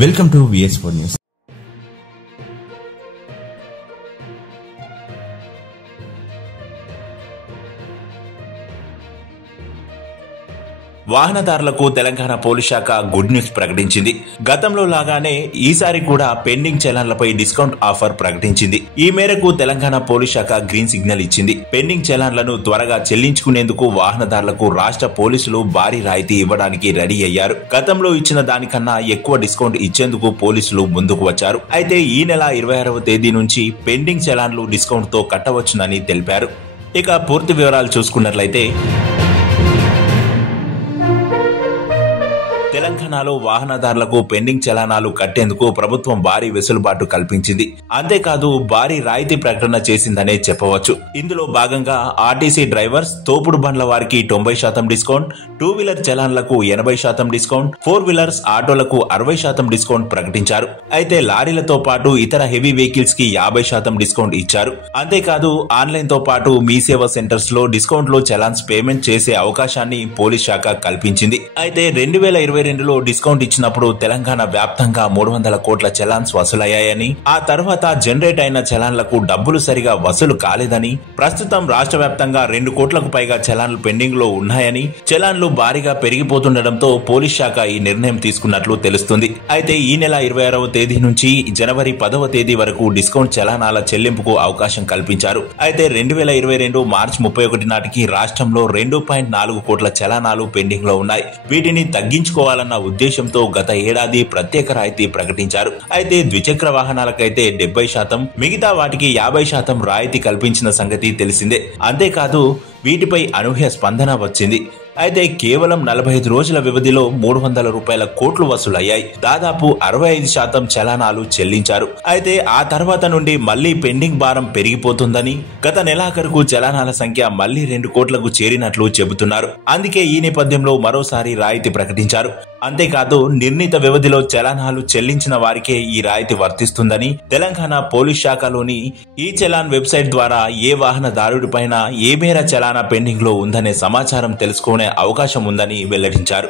Welcome to VS4 News. వాహనదారులకు Telangana police శాఖ good news ప్రకటించింది. గతంలో లాగానే ఈసారి కూడా పెండింగ్ చలాన్లపై డిస్కౌంట్ ఆఫర్ ప్రకటించింది. ఈ మేరకు తెలంగాణ పోలీస్ శాఖ గ్రీన్ సిగ్నల్ ఇచ్చింది. పెండింగ్ చలాన్లను త్వరగా చెల్లించుకునేందుకు వాహనదారులకు రాష్ట్ర పోలీసులు భారీ రాయితీ ఇవ్వడానికి రెడీ అయ్యారు. గతంలో ఇచ్చిన దానికన్నా ఎక్కువ డిస్కౌంట్ ఇచ్చేందుకు పోలీసులు ముందుకు వచ్చారు. అయితే ఈ నెల 26వ తేదీ నుంచి పెండింగ్ చలాన్లు డిస్కౌంట్ తో కట్టవచ్చునని తెలిపారు. ఇక పూర్తి వివరాలు చూసుకున్నట్లయితే తెలంగాణలో వాహనదారులకు పెండింగ్ చలానాలు కట్టేందుకు ప్రభుత్వం భారీ వెసులుబాటు కల్పించింది. అంతేకాదు భారీ రాయితీ ప్రకటన చేసిందనే చెప్పవచ్చు. ఇందులో భాగంగా ఆర్టీసీ డ్రైవర్స్, తోపుడు బండ్ల వారికి 90% డిస్కౌంట్, 2 వీలర్ చలాన్లకు 80% డిస్కౌంట్, 4 వీలర్స్ ఆటోలకు 60% డిస్కౌంట్ ప్రకటించారు. అయితే లారీలతో పాటు ఇతర హెవీ వెహికల్స్ కి 50% డిస్కౌంట్ ఇచ్చారు. అంతేకాదు ఆన్లైన్ తో పాటు మీ సేవా సెంటర్స్ లో డిస్కౌంట్ లో చలాన్స్ పేమెంట్ చేసే అవకాశాన్ని పోలీస్ శాఖ కల్పించింది. అయితే 2022లో డిస్కౌంట్ ఇచ్చినప్పుడు తెలంగాణ వ్యాప్తంగా 300 కోట్ల చలాన్స్ వసూలయ్యాయని, ఆ తర్వాత జనరేట్ అయిన చలాన్లకు డబ్బులు సరిగా వసూలు కాలేదని, ప్రస్తుతం రాష్ట్ర వ్యాప్తంగా 2 కోట్లకు పైగా చలాన్లు పెండింగ్ లో ఉన్నాయని, చలాన్లు భారీగా పెరిగిపోతుండటంతో పోలీస్ శాఖ ఈ నిర్ణయం తీసుకున్నట్లు తెలుస్తుంది. అయితే ఈ నెల 26వ తేదీ నుంచి జనవరి 10వ తేదీ వరకు డిస్కౌంట్ చలానాల చెల్లింపుకు అవకాశం కల్పించారు. అయితే 2022 మార్చి 31 నాటికి రాష్ట్రంలో 2.4 కోట్ల చలానాలు పెండింగ్ లో ఉన్నాయి. వీటిని తగ్గించుకోవాలన్న ఉద్దేశంతో గత ఏడాది ప్రత్యేక రాయితీ ప్రకటించారు. అయితే ద్విచక్ర వాహనాలకైతే 70%, మిగతా వాటికి 50% రాయితీ కల్పించిన సంగతి తెలిసిందే. అంతేకాదు వీటిపై అనూహ్య స్పందన వచ్చింది. అయితే కేవలం 45 రోజుల వ్యవధిలో 300 రూపాయల కోట్లు వసూలయ్యాయి. దాదాపు 65% చలానాలు చెల్లించారు. అయితే ఆ తర్వాత నుండి మళ్లీ పెండింగ్ భారం పెరిగిపోతుందని, గత నెలాఖరుకు చలానాల సంఖ్య మళ్లీ 2 కోట్లకు చేరినట్లు చెబుతున్నారు. అందుకే ఈ నేపథ్యంలో మరోసారి రాయితీ ప్రకటించారు. అంతేకాదు నిర్ణీత వ్యవధిలో చలానాలు చెల్లించిన వారికే ఈ రాయితీ వర్తిస్తుందని తెలంగాణ పోలీస్ శాఖలోని ఈ చలాన్ వెబ్సైట్ ద్వారా ఏ వాహనదారుడిపైన ఏ మేర చలానా పెండింగ్ లో ఉందనే సమాచారం తెలుసుకునే అవకాశం ఉందని వెల్లడించారు.